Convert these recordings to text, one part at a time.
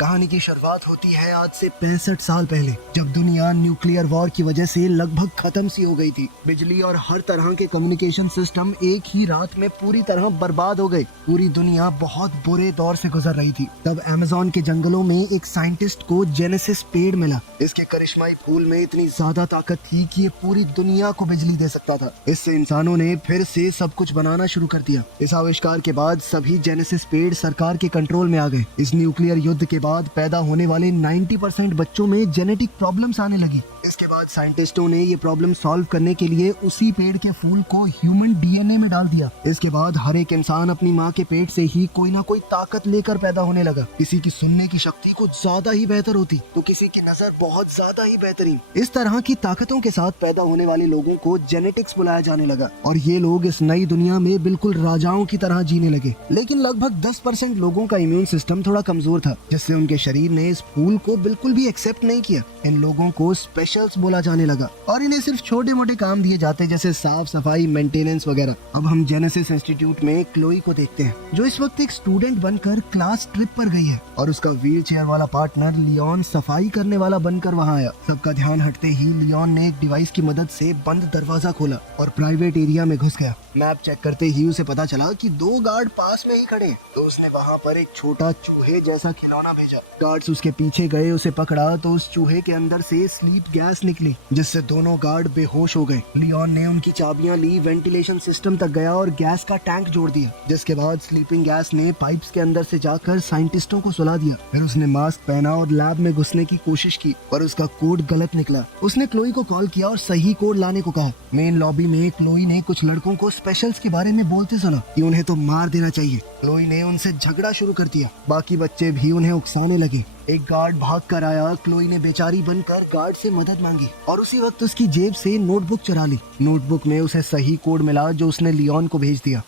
कहानी की शुरुआत होती है आज से 65 साल पहले, जब दुनिया न्यूक्लियर वॉर की वजह से लगभग खत्म सी हो गई थी। बिजली और हर तरह के कम्युनिकेशन सिस्टम एक ही रात में पूरी तरह बर्बाद हो गए। पूरी दुनिया बहुत बुरे दौर से गुजर रही थी। तब अमेज़न के जंगलों में एक साइंटिस्ट को जेनेसिस पेड़ मिला। इसके करिश्माई फूल में इतनी ज्यादा ताकत थी कि ये पूरी दुनिया को बिजली दे सकता था। इससे इंसानों ने फिर से सब कुछ बनाना शुरू कर दिया। इस आविष्कार के बाद सभी जेनेसिस पेड़ सरकार के कंट्रोल में आ गए। इस न्यूक्लियर युद्ध के बाद पैदा होने वाले 90% बच्चों में जेनेटिक प्रॉब्लम्स आने लगी। इसके बाद साइंटिस्टों ने ये प्रॉब्लम सॉल्व करने के लिए उसी पेड़ के फूल को ह्यूमन डीएनए में डाल दिया। इसके बाद हर एक इंसान अपनी माँ के पेट से ही कोई ना कोई ताकत लेकर पैदा होने लगा। किसी की सुनने की शक्ति कुछ ज्यादा ही बेहतर होती तो किसी की नजर बहुत ज्यादा ही बेहतरीन। इस तरह की ताकतों के साथ पैदा होने वाले लोगों को जेनेटिक्स बुलाया जाने लगा और ये लोग इस नई दुनिया में बिल्कुल राजाओं की तरह जीने लगे। लेकिन लगभग 10% लोगों का इम्यून सिस्टम थोड़ा कमजोर था, जिससे उनके शरीर ने इस फूल को बिल्कुल भी एक्सेप्ट नहीं किया। इन लोगों को स्पेशल्स बोला जाने लगा और इन्हें सिर्फ छोटे मोटे काम दिए जाते, जैसे साफ सफाई, मेंटेनेंस वगैरह। अब हम जेनेसिस इंस्टीट्यूट में क्लोई को देखते हैं, जो इस वक्त एक स्टूडेंट बनकर क्लास ट्रिप पर गई है और उसका व्हील चेयर वाला पार्टनर लियोन सफाई करने वाला बनकर वहाँ आया। सबका ध्यान हटते ही लियोन ने एक डिवाइस की मदद से बंद दरवाजा खोला और प्राइवेट एरिया में घुस गया। मैप चेक करते ही उसे पता चला कि 2 गार्ड पास में ही खड़े हैं, तो उसने वहाँ पर एक छोटा चूहे जैसा खिलौना भेजा। गार्ड्स उसके पीछे गए, उसे पकड़ा तो उस चूहे के अंदर से स्लीप गैस निकली, जिससे दोनों गार्ड बेहोश हो गए। लियोन ने उनकी चाबियां ली, वेंटिलेशन सिस्टम तक गया और गैस का टैंक जोड़ दिया। जिसके बाद स्लीपिंग गैस ने पाइप्स के अंदर से जाकर साइंटिस्टों को सुला दिया। फिर उसने मास्क पहना और लैब में घुसने की कोशिश की, पर उसका कोड गलत निकला। उसने क्लोई को कॉल किया और सही कोड लाने को कहा। मेन लॉबी में क्लोई ने कुछ लड़कों को स्पेशल्स के बारे में बोलते सुना कि उन्हें तो मार देना चाहिए। क्लोई ने उनसे झगड़ा शुरू कर दिया। बाकी बच्चे भी उन्हें उकसाने लगे। एक गार्ड भाग कर आया। क्लोई ने बेचारी बनकर गार्ड से मदद मांगी और उसी वक्त उसकी जेब से नोटबुक चुरा ली। नोटबुक में उसे सही कोड मिला जो उसने लियोन को भेज दिया।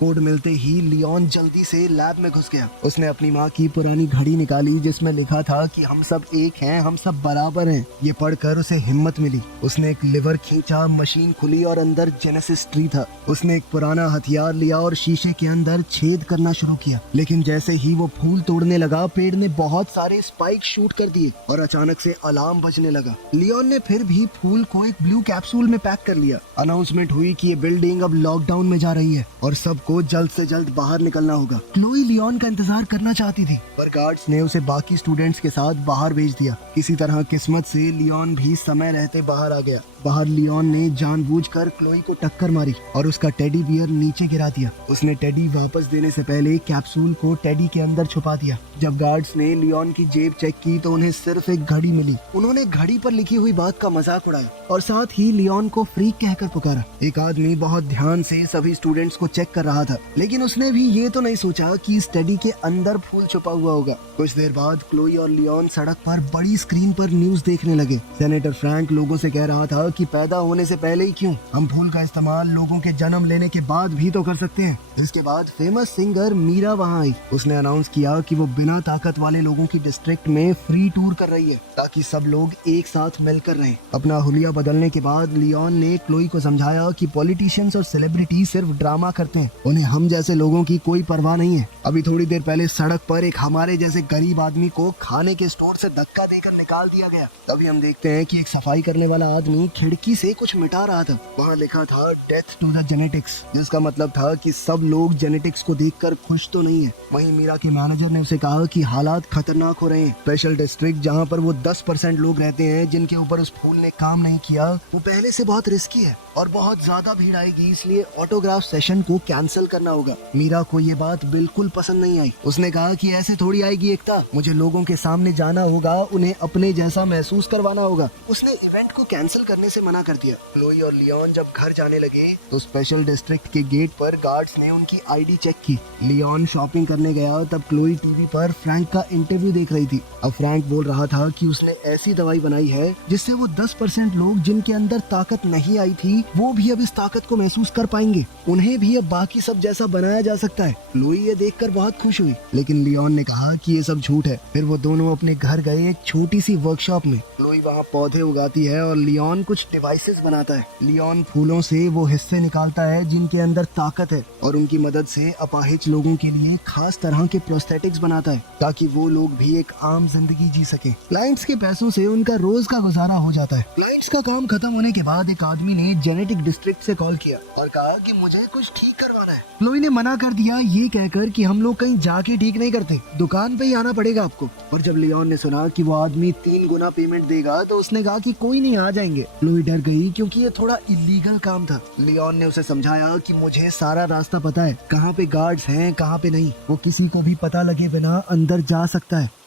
कोड मिलते ही लियोन जल्दी से लैब में घुस गया। उसने अपनी माँ की पुरानी घड़ी निकाली, जिसमें लिखा था कि हम सब एक हैं, हम सब बराबर हैं। ये पढ़कर उसे हिम्मत मिली। उसने एक लिवर खींचा, मशीन खुली और अंदर जेनेसिस ट्री था। उसने एक पुराना हथियार लिया और शीशे के अंदर छेद करना शुरू किया। लेकिन जैसे ही वो फूल तोड़ने लगा, पेड़ ने बहुत सारे स्पाइक शूट कर दिए और अचानक से अलार्म बजने लगा। लियोन ने फिर भी फूल को एक ब्लू कैप्सूल में पैक कर लिया। अनाउंसमेंट हुई कि ये बिल्डिंग अब लॉकडाउन में जा रही है और सब को जल्द से जल्द बाहर निकलना होगा। क्लोई लियोन का इंतजार करना चाहती थी, पर गार्ड्स ने उसे बाकी स्टूडेंट्स के साथ बाहर भेज दिया। किसी तरह किस्मत से लियोन भी समय रहते बाहर आ गया। बाहर लियोन ने जानबूझकर क्लोई को टक्कर मारी और उसका टेडी बियर नीचे गिरा दिया। उसने टेडी वापस देने से पहले कैप्सूल को टेडी के अंदर छुपा दिया। जब गार्ड्स ने लियोन की जेब चेक की तो उन्हें सिर्फ एक घड़ी मिली। उन्होंने घड़ी पर लिखी हुई बात का मजाक उड़ाया और साथ ही लियोन को फ्रीक कहकर पुकारा। एक आदमी बहुत ध्यान से सभी स्टूडेंट्स को चेक कर रहा था, लेकिन उसने भी ये तो नहीं सोचा कि इस टेडी के अंदर फूल छुपा हुआ होगा। कुछ देर बाद क्लोई और लियोन सड़क पर बड़ी स्क्रीन पर न्यूज देखने लगे। सेनेटर फ्रैंक लोगों से कह रहा था कि पैदा होने से पहले ही क्यों, हम फूल का इस्तेमाल लोगों के जन्म लेने के बाद भी तो कर सकते हैं। जिसके बाद फेमस सिंगर मीरा वहाँ आई। उसने अनाउंस किया कि वो बिना ताकत वाले लोगों की डिस्ट्रिक्ट में फ्री टूर कर रही है, ताकि सब लोग एक साथ मिलकर रहें। अपना हुलिया बदलने के बाद लियोन ने क्लोई को समझाया कि पॉलिटिशियंस और सेलिब्रिटी सिर्फ ड्रामा करते हैं, उन्हें हम जैसे लोगों की कोई परवाह नहीं है। अभी थोड़ी देर पहले सड़क पर एक हमारे जैसे गरीब आदमी को खाने के स्टोर से धक्का देकर निकाल दिया गया। तभी हम देखते हैं कि एक सफाई करने वाला आदमी खिड़की से कुछ मिटा रहा था। वहाँ लिखा था डेथ टू द जेनेटिक्स, जिसका मतलब था कि सब लोग जेनेटिक्स को देखकर खुश तो नहीं है। वहीं मीरा के मैनेजर ने उसे कहा कि हालात खतरनाक हो रहे हैं। स्पेशल डिस्ट्रिक्ट जहाँ पर वो 10% लोग रहते हैं जिनके ऊपर उस फूल ने काम नहीं किया, वो पहले से बहुत रिस्की है और बहुत ज्यादा भीड़ आएगी, इसलिए ऑटोग्राफ सेशन को कैंसिल करना होगा। मीरा को ये बात बिल्कुल पसंद नहीं आई। उसने कहा कि ऐसे थोड़ी आएगी एकता, मुझे लोगों के सामने जाना होगा, उन्हें अपने जैसा महसूस करवाना होगा। उसने इवेंट को कैंसिल करने से मना कर दिया। क्लोई और लियोन जब घर जाने लगे तो स्पेशल डिस्ट्रिक्ट के गेट पर गार्ड्स ने उनकी आईडी चेक की। लियोन शॉपिंग करने गया, तब क्लोई टीवी पर फ्रैंक का इंटरव्यू देख रही थी। अब फ्रैंक बोल रहा था कि उसने ऐसी दवाई बनाई है जिससे वो 10% लोग जिनके अंदर ताकत नहीं आई थी, वो भी अब इस ताकत को महसूस कर पाएंगे। उन्हें भी अब बाकी सब जैसा बनाया जा सकता है। क्लोई ये देखकर बहुत खुश हुई, लेकिन लियोन ने कहा कि ये सब झूठ है। फिर वो दोनों अपने घर गए एक छोटी सी वर्कशॉप में। क्लोई वहाँ पौधे उगाती है और लियोन कुछ डिवाइसेस बनाता है। लियोन फूलों से वो हिस्से निकालता है जिनके अंदर ताकत है और उनकी मदद से अपाहिज लोगों के लिए खास तरह के प्रोस्थेटिक्स बनाता है ताकि वो लोग भी एक आम जिंदगी जी सके। क्लाइंट्स के पैसों से उनका रोज का गुजारा हो जाता है। क्लाइंट्स का काम खत्म होने के बाद एक आदमी ने जेनेटिक डिस्ट्रिक्ट से कॉल किया और कहा कि मुझे कुछ ठीक करवाना है। क्लोई ने मना कर दिया ये कहकर कि हम लोग कहीं जाके ठीक नहीं करते, दुकान पे ही आना पड़ेगा आपको। और जब लियोन ने सुना कि वो आदमी 3 गुना पेमेंट देगा तो उसने कहा कि कोई नहीं, आ जाएंगे। क्लोई डर गई क्योंकि ये थोड़ा इलीगल काम था। लियोन ने उसे समझाया कि मुझे सारा रास्ता पता है, कहाँ पे गार्ड्स हैं कहाँ पे नहीं, वो किसी को भी पता लगे बिना अंदर जा सकता है।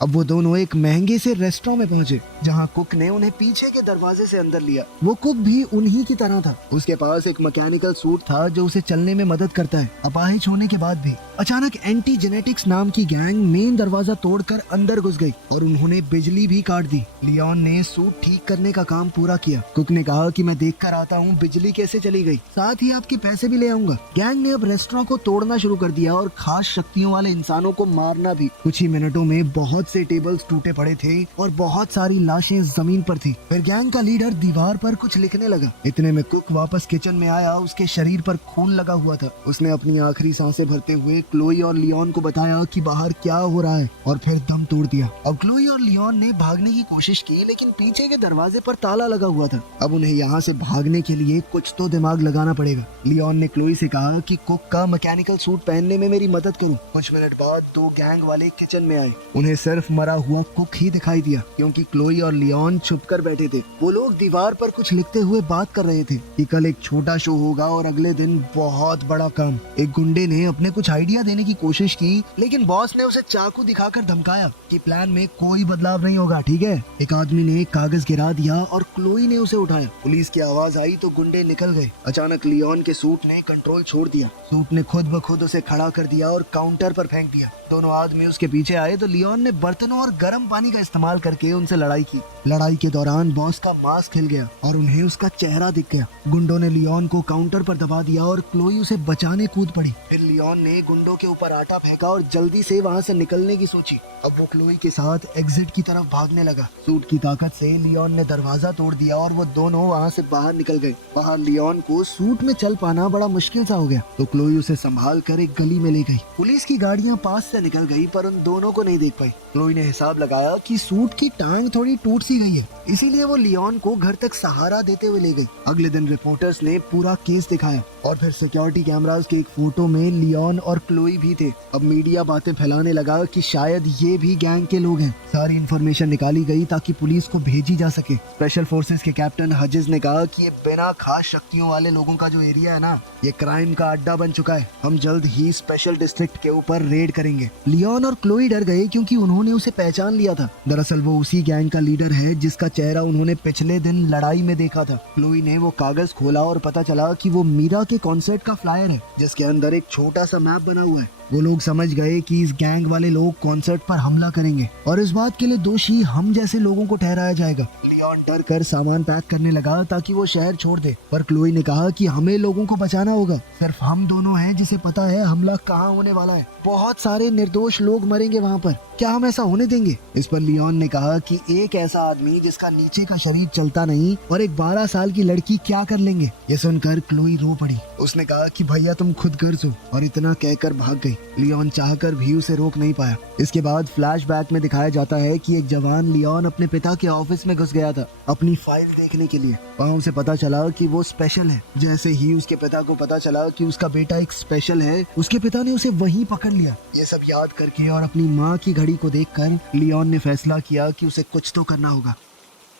अब वो दोनों एक महंगे से रेस्टोरेंट में पहुंचे जहां कुक ने उन्हें पीछे के दरवाजे से अंदर लिया। वो कुक भी उन्हीं की तरह था। उसके पास एक मैकेनिकल सूट था जो उसे चलने में मदद करता है अपाहिज होने के बाद भी। अचानक एंटी जेनेटिक्स नाम की गैंग मेन दरवाजा तोड़कर अंदर घुस गई और उन्होंने बिजली भी काट दी। लियोन ने सूट ठीक करने का काम पूरा किया। कुक ने कहा कि मैं देख कर आता हूँ बिजली कैसे चली गई, साथ ही आपके पैसे भी ले आऊंगा। गैंग ने अब रेस्टोरेंट को तोड़ना शुरू कर दिया और खास शक्तियों वाले इंसानों को मारना भी। कुछ ही मिनटों में बहुत से टेबल्स टूटे पड़े थे और बहुत सारी लाशें जमीन पर थी। फिर गैंग का लीडर दीवार पर कुछ लिखने लगा। इतने में कुक वापस किचन में आया। उसके शरीर पर खून लगा हुआ था। उसने अपनी आखिरी सांसें भरते हुए क्लोई और लियोन को बताया कि बाहर क्या हो रहा है और फिर दम तोड़ दिया। अब क्लोई और लियोन ने भागने की कोशिश की लेकिन पीछे के दरवाजे पर ताला लगा हुआ था। अब उन्हें यहाँ से भागने के लिए कुछ तो दिमाग लगाना पड़ेगा। लियोन ने क्लोई से कहा कि कुक का मैकेनिकल सूट पहनने में मेरी मदद करो। कुछ मिनट बाद 2 गैंग वाले किचन में आए। उन्हें सिर्फ मरा हुआ कुक ही दिखाई दिया क्योंकि क्लोई और लियोन छुपकर बैठे थे। वो लोग दीवार पर कुछ लिखते हुए बात कर रहे थे कि कल एक छोटा शो होगा और अगले दिन बहुत बड़ा काम। एक गुंडे ने अपने कुछ आइडिया देने की कोशिश की लेकिन बॉस ने उसे चाकू दिखाकर धमकाया कि प्लान में कोई बदलाव नहीं होगा, ठीक है। एक आदमी ने कागज गिरा दिया और क्लोई ने उसे उठाया। पुलिस की आवाज आई तो गुंडे निकल गए। अचानक लियोन के सूट ने कंट्रोल छोड़ दिया। सूट ने खुद ब खुद उसे खड़ा कर दिया और काउंटर पर फेंक दिया। दोनों आदमी उसके पीछे आए तो लियोन ने बर्तनों और गर्म पानी का इस्तेमाल करके उनसे लड़ाई की। लड़ाई के दौरान बॉस का मास्क हिल गया और उन्हें उसका चेहरा दिख गया। गुंडों ने लियोन को काउंटर पर दबा दिया और क्लोई उसे बचाने कूद पड़ी। फिर लियोन ने गुंडों के ऊपर आटा फेंका और जल्दी से वहाँ से निकलने की सोची। अब वो क्लोई के साथ एग्जिट की तरफ भागने लगा। सूट की ताकत से लियोन ने दरवाजा तोड़ दिया और वो दोनों वहाँ से बाहर निकल गए। बाहर लियोन को सूट में चल पाना बड़ा मुश्किल सा हो गया तो क्लोई उसे संभाल कर एक गली में ले गई। पुलिस की गाड़ियाँ पास से निकल गई पर उन दोनों को नहीं देख पाई। क्लोई ने हिसाब लगाया कि सूट की टांग थोड़ी टूट सी गई है, इसीलिए वो लियोन को घर तक सहारा देते हुए ले गई। अगले दिन रिपोर्टर्स ने पूरा केस दिखाया और फिर सिक्योरिटी कैमरास के एक फोटो में लियोन और क्लोई भी थे। अब मीडिया बातें फैलाने लगा कि शायद ये भी गैंग के लोग हैं। सारी इन्फॉर्मेशन निकाली गई ताकि पुलिस को भेजी जा सके। स्पेशल फोर्सेस के कैप्टन हजिज ने कहा कि ये बिना खास शक्तियों वाले लोगों का जो एरिया है ना, ये क्राइम का अड्डा बन चुका है। हम जल्द ही स्पेशल डिस्ट्रिक्ट के ऊपर रेड करेंगे। लियोन और क्लोई डर गए क्योंकि उन्होंने उसे पहचान लिया था। दरअसल वो उसी गैंग का लीडर है जिसका चेहरा उन्होंने पिछले दिन लड़ाई में देखा था। क्लोई ने वो कागज खोला और पता चला कि वो मीरा के कॉन्सर्ट का फ्लायर है जिसके अंदर एक छोटा सा मैप बना हुआ है। वो लोग समझ गए कि इस गैंग वाले लोग कॉन्सर्ट पर हमला करेंगे और इस बात के लिए दोषी हम जैसे लोगों को ठहराया जाएगा। लियोन डर कर सामान पैक करने लगा ताकि वो शहर छोड़ दे, पर क्लोई ने कहा कि हमें लोगों को बचाना होगा। सिर्फ हम दोनों हैं जिसे पता है हमला कहाँ होने वाला है। बहुत सारे निर्दोष लोग मरेंगे वहाँ पर, क्या हम ऐसा होने देंगे? इस पर लियोन ने कहा कि एक ऐसा आदमी जिसका नीचे का शरीर चलता नहीं और एक 12 साल की लड़की क्या कर लेंगे? ये सुनकर क्लोई रो पड़ी। उसने कहा कि भैया तुम खुद गर्ज हो, और इतना कहकर भाग गई। लियोन चाहकर भी उसे रोक नहीं पाया। इसके बाद फ्लैशबैक में दिखाया जाता है कि एक जवान लियोन अपने पिता के ऑफिस में घुस गया था अपनी फाइल देखने के लिए। वहाँ उसे पता चला कि वो स्पेशल है। जैसे ही उसके पिता को पता चला कि उसका बेटा एक स्पेशल है, उसके पिता ने उसे वहीं पकड़ लिया। ये सब याद करके और अपनी माँ की घड़ी को देखकर लियोन ने फैसला किया कि उसे कुछ तो करना होगा।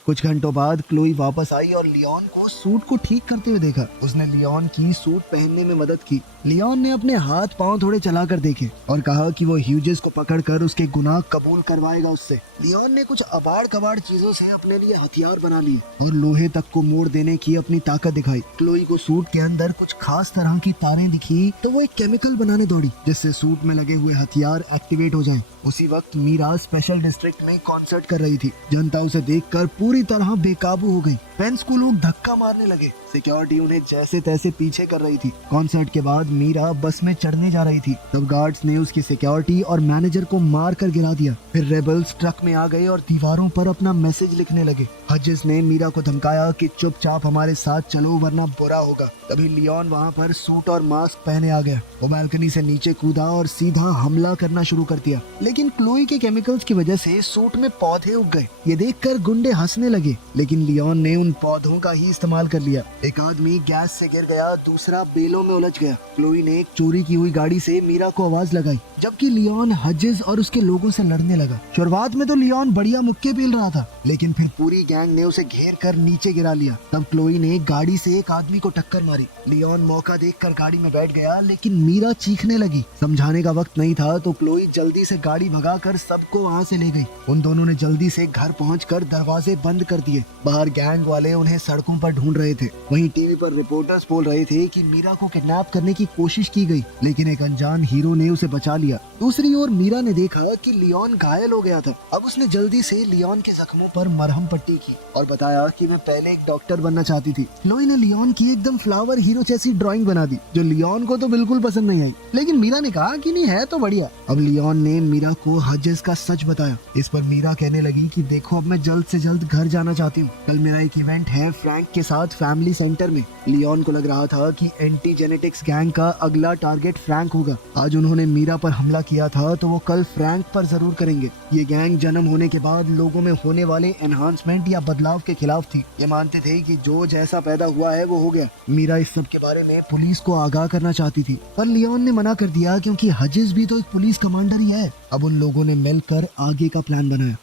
कुछ घंटों बाद क्लोई वापस आई और लियोन को सूट को ठीक करते हुए देखा। उसने लियोन की सूट पहनने में मदद की। लियोन ने अपने हाथ पांव थोड़े चलाकर देखे और कहा कि वो ह्यूजेस को पकड़कर उसके गुनाह कबूल करवाएगा उससे। लियोन ने कुछ अबाड़ कबाड़ चीजों से अपने लिए हथियार बना लिए और लोहे तक को मोड़ देने की अपनी ताकत दिखाई। क्लोई को सूट के अंदर कुछ खास तरह की तारें दिखी तो वो एक केमिकल बनाने दौड़ी जिससे सूट में लगे हुए हथियार एक्टिवेट हो जाएं। उसी वक्त मीरा स्पेशल डिस्ट्रिक्ट में कॉन्सर्ट कर रही थी। जनता उसे देखकर पूरी तरह बेकाबू हो गई। फेंस को लोग धक्का मारने लगे। सिक्योरिटी उन्हें जैसे तैसे पीछे कर रही थी। कॉन्सर्ट के बाद मीरा बस में चढ़ने जा रही थी तब गार्ड्स ने उसकी सिक्योरिटी और मैनेजर को मार कर गिरा दिया। फिर रेबल्स ट्रक में आ गए और दीवारों पर अपना मैसेज लिखने लगे। हजेस ने मीरा को धमकाया कि चुपचाप हमारे साथ चलो वरना बुरा होगा। तभी लियोन वहाँ पर सूट और मास्क पहने आ गया। वो बालकनी से नीचे कूदा और सीधा हमला करना शुरू कर दिया, लेकिन क्लोई के केमिकल्स की वजह से सूट में पौधे उग गए। ये देखकर गुंडे हंसने लगे, लेकिन लियोन ने उन पौधों का ही इस्तेमाल कर लिया। एक आदमी गैस से गिर गया, दूसरा बेलों में उलझ गया। क्लोई ने एक चोरी की हुई गाड़ी से मीरा को आवाज लगाई, जबकि लियोन हजेस और उसके लोगों से लड़ने लगा। शुरुआत में तो लियोन बढ़िया मुक्के पेल रहा था, लेकिन फिर पूरी गैंग ने उसे घेर कर नीचे गिरा लिया। तब क्लोई ने गाड़ी से एक आदमी को टक्कर मारी। लियोन मौका देखकर गाड़ी में बैठ गया, लेकिन मीरा चीखने लगी। समझाने का वक्त नहीं था तो क्लोई जल्दी से गाड़ी भगाकर सबको वहाँ से ले गई। उन दोनों ने जल्दी से घर पहुंचकर दरवाजे बंद कर दिए। बाहर गैंग वाले उन्हें सड़कों पर ढूंढ रहे थे। वहीं टीवी पर रिपोर्टर्स बोल रहे थे कि मीरा को किडनैप करने की कोशिश की गई, लेकिन एक अनजान हीरो ने उसे बचा लिया। दूसरी ओर मीरा ने देखा कि लियोन घायल हो गया था। अब उसने जल्दी से लियोन के जख्मों पर मरहम पट्टी की और बताया कि मैं पहले एक डॉक्टर बनना चाहती थी। क्लोई ने लियोन की एकदम फ्लावर हीरो जैसी ड्राइंग बना दी, जो लियोन को तो बिल्कुल पसंद नहीं आई, लेकिन मीरा ने कहा कि नहीं है तो बढ़िया। अब लियोन ने मीरा को हजेस का सच बताया। इस पर मीरा कहने लगी कि देखो अब मैं जल्द से जल्द घर जाना चाहती हूँ। कल मेरा एक इवेंट है फ्रैंक के साथ फैमिली सेंटर में। लियोन को लग रहा था कि एंटी जेनेटिक्स गैंग का अगला टारगेट फ्रैंक होगा। आज उन्होंने मीरा पर हमला किया था तो वो कल फ्रैंक पर जरूर करेंगे। ये गैंग जन्म होने के बाद लोगों में होने वाले एनहांसमेंट या बदलाव के खिलाफ थी। ये मानते थे कि जो जैसा पैदा हुआ है वो हो गया। मीरा इस सब के बारे में पुलिस को आगाह करना चाहती थी, पर लियोन ने मना कर दिया क्योंकि हजेस भी तो एक पुलिस कमांडर ही है। अब उन लोगों ने मिलकर आगे का प्लान बनाया।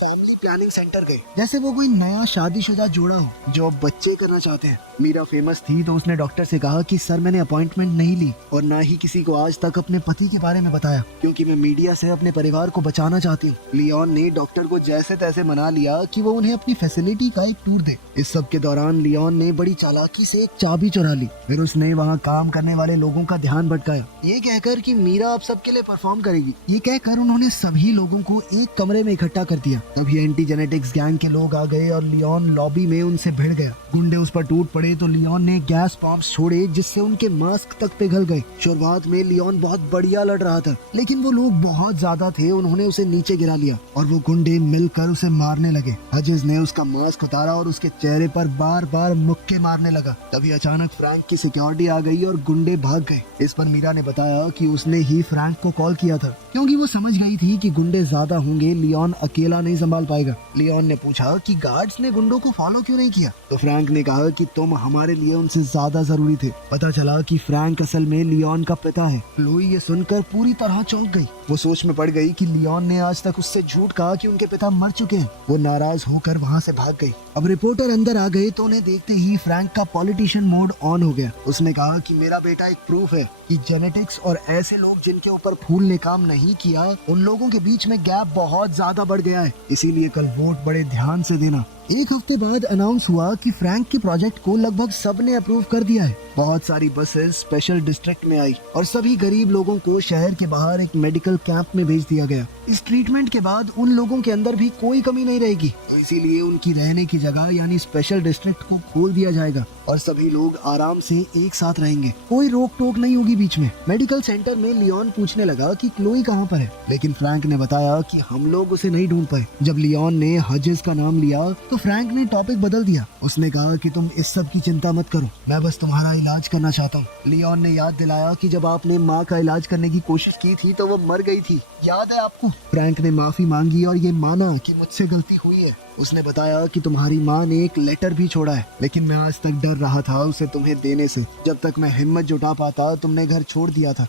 फैमिली प्लानिंग सेंटर गए, जैसे वो कोई नया शादीशुदा जोड़ा हो जो अब बच्चे करना चाहते हैं। मीरा फेमस थी तो उसने डॉक्टर से कहा कि सर मैंने अपॉइंटमेंट नहीं ली और ना ही किसी को आज तक अपने पति के बारे में बताया, क्योंकि मैं मीडिया से अपने परिवार को बचाना चाहती हूँ। लियोन ने डॉक्टर को जैसे तैसे मना लिया कि वो उन्हें अपनी फैसिलिटी का एक टूर दे। इस सब के दौरान लियोन ने बड़ी चालाकी से एक चाबी चुरा ली। फिर उसने वहाँ काम करने वाले लोगों का ध्यान भटकाया, ये कहकर कि मीरा अब सबके लिए परफॉर्म करेगी। ये कहकर उन्होंने सभी लोगों को एक कमरे में इकट्ठा कर दिया। तभी एंटी जेनेटिक्स गैंग के लोग आ गए और लियोन लॉबी में उनसे भिड़ गया। गुंडे उस पर टूट पड़े तो लियोन ने गैस बॉम्ब्स छोड़े जिससे उनके मास्क तक पिघल गए। शुरुआत में लियोन बहुत बढ़िया लड़ रहा था, लेकिन वो लोग बहुत ज्यादा थे। उन्होंने उसे नीचे गिरा लिया और वो गुंडे मिलकर उसे मारने लगे। हजेस ने उसका मास्क उतारा और उसके चेहरे पर बार बार मुक्के मारने लगा। तभी अचानक फ्रैंक की सिक्योरिटी आ गई और गुंडे भाग गए। इस पर मीरा ने बताया कि उसने ही फ्रैंक को कॉल किया था, क्योंकि वो समझ गई थी कि गुंडे ज्यादा होंगे, लियोन अकेला नहीं संभाल पाएगा। लियोन ने पूछा कि गार्ड्स ने गुंडों को फॉलो क्यों नहीं किया, तो फ्रैंक ने कहा कि तुम हमारे लिए उनसे ज्यादा जरूरी थे। पता चला कि फ्रैंक असल में लियोन का पिता है। क्लोई ये सुनकर पूरी तरह चौंक गई। वो सोच में पड़ गई कि लियोन ने आज तक उससे झूठ कहा कि उनके पिता मर चुके हैं। वो नाराज होकर वहाँ से भाग गई। अब रिपोर्टर अंदर आ गए तो उन्हें देखते ही फ्रैंक का पॉलिटिशियन मोड ऑन हो गया। उसने कहा कि मेरा बेटा एक प्रूफ है कि जेनेटिक्स और ऐसे लोग जिनके ऊपर फूल ने काम नहीं किया है, उन लोगों के बीच में गैप बहुत ज्यादा बढ़ गया है। इसीलिए कल वोट बड़े ध्यान से देना। एक हफ्ते बाद अनाउंस हुआ कि फ्रैंक के प्रोजेक्ट को लगभग सबने अप्रूव कर दिया है। बहुत सारी बसेस स्पेशल डिस्ट्रिक्ट में आई और सभी गरीब लोगों को शहर के बाहर एक मेडिकल कैंप में भेज दिया गया। इस ट्रीटमेंट के बाद उन लोगों के अंदर भी कोई कमी नहीं रहेगी, तो इसीलिए उनकी रहने की जगह यानी स्पेशल डिस्ट्रिक्ट को खोल दिया जाएगा और सभी लोग आराम से एक साथ रहेंगे। कोई रोक टोक नहीं होगी बीच में। मेडिकल सेंटर में लियोन पूछने लगा कि क्लोई कहाँ पर है, लेकिन फ्रैंक ने बताया कि हम लोग उसे नहीं ढूंढ पाए। जब लियोन ने हजेस का नाम लिया तो फ्रैंक ने टॉपिक बदल दिया। उसने कहा कि तुम इस सब की चिंता मत करो, मैं बस तुम्हारा इलाज करना चाहता हूँ। लियोन ने याद दिलाया कि जब आपने माँ का इलाज करने की कोशिश की थी तो वो मर गई थी, याद है आपको? फ्रैंक ने माफी मांगी और ये माना कि मुझसे गलती हुई है। उसने बताया कि तुम्हारी माँ ने एक लेटर भी छोड़ा है, लेकिन मैं आज तक डर रहा था उसे तुम्हें देने से। जब तक मैं हिम्मत जुटा पाता तुमने घर छोड़ दिया था।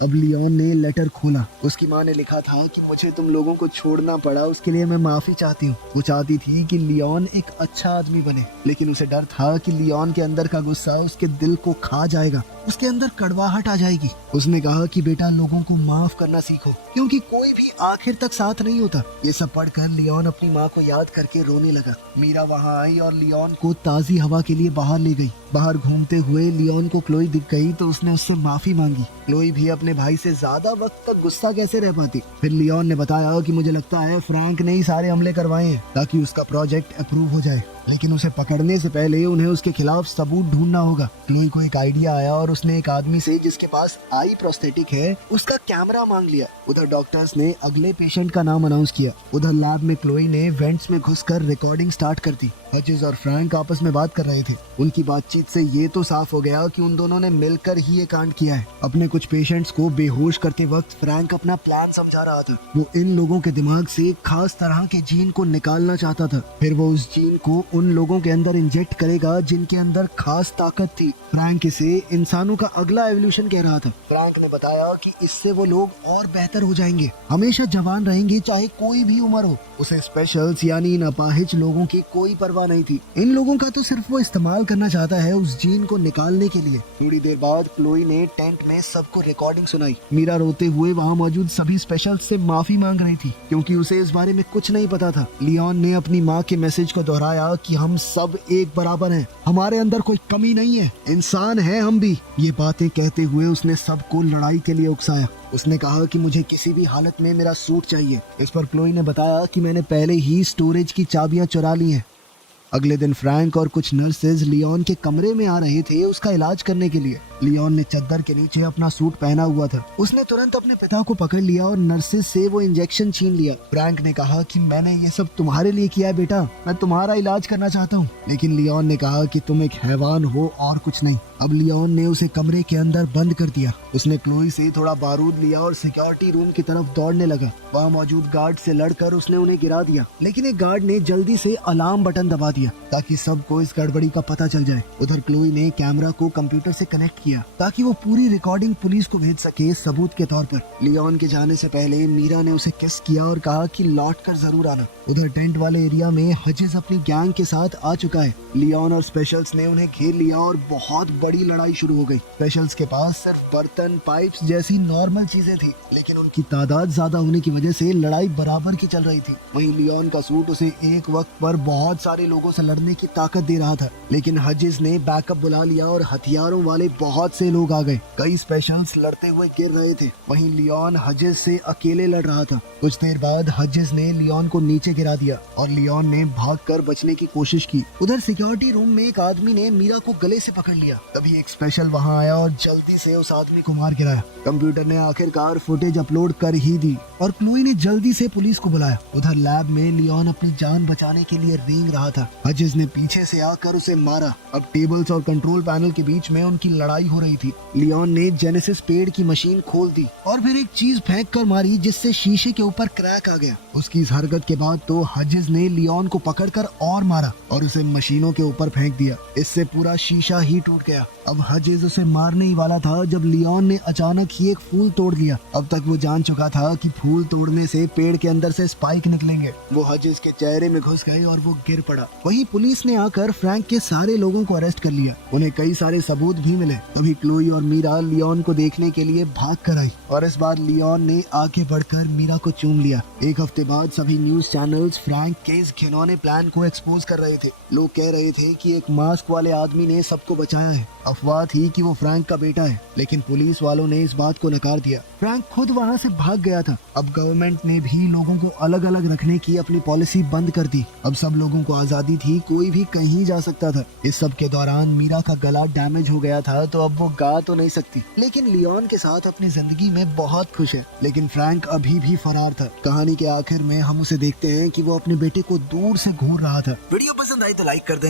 अब लियोन ने लेटर खोला। उसकी माँ ने लिखा था कि मुझे तुम लोगों को छोड़ना पड़ा, उसके लिए मैं माफी चाहती हूँ। वो चाहती थी कि लियोन एक अच्छा आदमी बने, लेकिन उसे डर था कि लियोन के अंदर का गुस्सा उसके दिल को खा जाएगा, उसके अंदर कड़वाहट आ जाएगी। उसने कहा कि बेटा लोगों को माफ करना सीखो, क्योंकि कोई भी आखिर तक साथ नहीं होता। ये सब पढ़कर लियोन अपनी माँ को याद करके रोने लगा। मीरा वहाँ आई और लियोन को ताजी हवा के लिए बाहर ले गई। बाहर घूमते हुए लियोन को क्लोई दिख गई तो उसने उससे माफी मांगी। क्लोई भी अपनी अपने भाई से ज्यादा वक्त तक गुस्सा कैसे रह पाती। फिर लियोन ने बताया कि मुझे लगता है फ्रैंक ने ही सारे हमले करवाए हैं ताकि उसका प्रोजेक्ट अप्रूव हो जाए, लेकिन उसे पकड़ने से पहले उन्हें उसके खिलाफ सबूत ढूंढना होगा। क्लोई को एक आइडिया आया और उसने एक आदमी से जिसके पास आई प्रोस्थेटिक है उसका कैमरा मांग लिया। उधर डॉक्टर्स ने अगले पेशेंट का नाम अनाउंस किया। उधर लैब में क्लोई ने वेंट्स में घुसकर रिकॉर्डिंग स्टार्ट कर दी। हचिस और फ्रैंक आपस में बात कर रहे थे। उनकी बातचीत से ये तो साफ हो गया कि उन दोनों ने मिलकर ही ये कांड किया है। अपने कुछ पेशेंट्स को बेहोश करते वक्त फ्रैंक अपना प्लान समझा रहा था। वो इन लोगों के दिमाग से खास तरह के जीन को निकालना चाहता था। फिर वो उस जीन को उन लोगों के अंदर इंजेक्ट करेगा जिनके अंदर खास ताकत थी। फ्रैंक इसे इंसानों का अगला एवोल्यूशन कह रहा था। फ्रैंक ने बताया कि इससे वो लोग और बेहतर हो जाएंगे, हमेशा जवान रहेंगे चाहे कोई भी उम्र हो। उसे स्पेशल्स यानी इन अपाहिज लोगों की कोई परवाह नहीं थी। इन लोगों का तो सिर्फ वो इस्तेमाल करना चाहता है उस जीन को निकालने के लिए। थोड़ी देर बाद क्लोई ने टेंट में सबको रिकॉर्डिंग सुनाई। मीरा रोते हुए वहाँ मौजूद सभी स्पेशल्स से माफी मांग रही थी क्योंकि उसे इस बारे में कुछ नहीं पता था। लियोन ने अपनी माँ के मैसेज को दोहराया कि हम सब एक बराबर हैं, हमारे अंदर कोई कमी नहीं है, इंसान है हम भी। ये बातें कहते हुए उसने सबको लड़ाई के लिए उकसाया। उसने कहा कि मुझे किसी भी हालत में मेरा सूट चाहिए। इस पर क्लोई ने बताया कि मैंने पहले ही स्टोरेज की चाबियां चुरा ली हैं। अगले दिन फ्रैंक और कुछ नर्सेज लियोन के कमरे में आ रहे थे उसका इलाज करने के लिए। लियोन ने चद्दर के नीचे अपना सूट पहना हुआ था। उसने तुरंत अपने पिता को पकड़ लिया और नर्सेज से वो इंजेक्शन छीन लिया। फ्रैंक ने कहा कि मैंने ये सब तुम्हारे लिए किया है बेटा, मैं तुम्हारा इलाज करना चाहता हूँ। लेकिन लियोन ने कहा कि तुम एक हैवान हो और कुछ नहीं। अब लियोन ने उसे कमरे के अंदर बंद कर दिया। उसने क्लोई से थोड़ा बारूद लिया और सिक्योरिटी रूम की तरफ दौड़ने लगा। वहाँ मौजूद गार्ड से लड़कर उसने उन्हें गिरा दिया, लेकिन एक गार्ड ने जल्दी से अलार्म बटन दबा दिया ताकि सबको इस गड़बड़ी का पता चल जाए। उधर क्लोई ने कैमरा को कंप्यूटर से कनेक्ट किया ताकि वो पूरी रिकॉर्डिंग पुलिस को भेज सके सबूत के तौर पर। लियोन के जाने से पहले मीरा ने उसे किस किया और कहा कि लौट कर जरूर आना। उधर टेंट वाले एरिया में हचिस अपनी गैंग के साथ आ चुका है। लियोन और स्पेशल्स ने उन्हें घेर लिया और बहुत बड़ी लड़ाई शुरू हो गई। स्पेशल्स के पास सिर्फ बर्तन, पाइप्स जैसी नॉर्मल चीजें थी, लेकिन उनकी तादाद ज्यादा होने की वजह से लड़ाई बराबर की चल रही थी। वहीं लियोन का सूट उसे एक वक्त पर बहुत सारे लोगों से लड़ने की ताकत दे रहा था, लेकिन हचिस ने बैकअप बुला लिया और हथियारों वाले बहुत से लोग आ गए। कई स्पेशल्स लड़ते हुए गिर रहे थे। वहीं लियोन हचिस से अकेले लड़ रहा था। कुछ देर बाद हचिस ने लियोन को नीचे गिरा दिया और लियोन ने भागकर बचने की कोशिश की। उधर सिक्योरिटी रूम में एक आदमी ने मीरा को गले से पकड़ लिया। तभी एक स्पेशल वहां आया और जल्दी से उस आदमी को मार गिराया। कंप्यूटर ने आखिरकार फुटेज अपलोड कर ही दी और क्लोई ने जल्दी से पुलिस को बुलाया। उधर लैब में लियोन अपनी जान बचाने के लिए रेंग रहा था। हचिस ने पीछे से आकर उसे मारा। अब टेबल्स और कंट्रोल पैनल के बीच में उनकी लड़ाई हो रही थी। लियोन ने जेनेसिस पेड़ की मशीन खोल दी और फिर एक चीज फेंक कर मारी जिससे शीशे के ऊपर क्रैक आ गया। उसकी इस हरकत के बाद तो हचिस ने लियोन को पकड़कर और मारा और उसे मशीनों के ऊपर फेंक दिया। इससे पूरा शीशा ही टूट गया। अब हचिस उसे मारने ही वाला था जब लियोन ने अचानक ही एक फूल तोड़ दिया। अब तक वो जान चुका था कि फूल तोड़ने से पेड़ के अंदर से स्पाइक निकलेंगे। वो हचिस के चेहरे में घुस गए और वो गिर पड़ा। वहीं पुलिस ने आकर फ्रैंक के सारे लोगों को अरेस्ट कर लिया। उन्हें कई सारे सबूत भी मिले। तभी क्लोई और मीरा लियोन को देखने के लिए भाग कर आई और इस बार लियोन ने आगे बढ़कर मीरा को चूम लिया। एक हफ्ते बाद सभी न्यूज चैनल्स फ्रैंक के इस घिनौने प्लान को एक्सपोज कर रहे थे। लोग कह रहे थे कि एक मास्क वाले आदमी ने सबको बचाया है। अफवाह थी कि वो फ्रैंक का बेटा है, लेकिन पुलिस वालों ने इस बात को नकार दिया। फ्रैंक खुद वहाँ से भाग गया था। अब गवर्नमेंट ने भी लोगों को अलग अलग रखने की अपनी पॉलिसी बंद कर दी। अब सब लोगों को आजादी थी, कोई भी कहीं जा सकता था। इस सब के दौरान मीरा का गला डैमेज हो गया था तो अब वो गा तो नहीं सकती, लेकिन लियोन के साथ अपनी जिंदगी में बहुत खुश है। लेकिन फ्रैंक अभी भी फरार था। कहानी के आखिर में हम उसे देखते हैं कि वो अपने बेटे को दूर से घूर रहा था। वीडियो पसंद आई तो लाइक कर देना।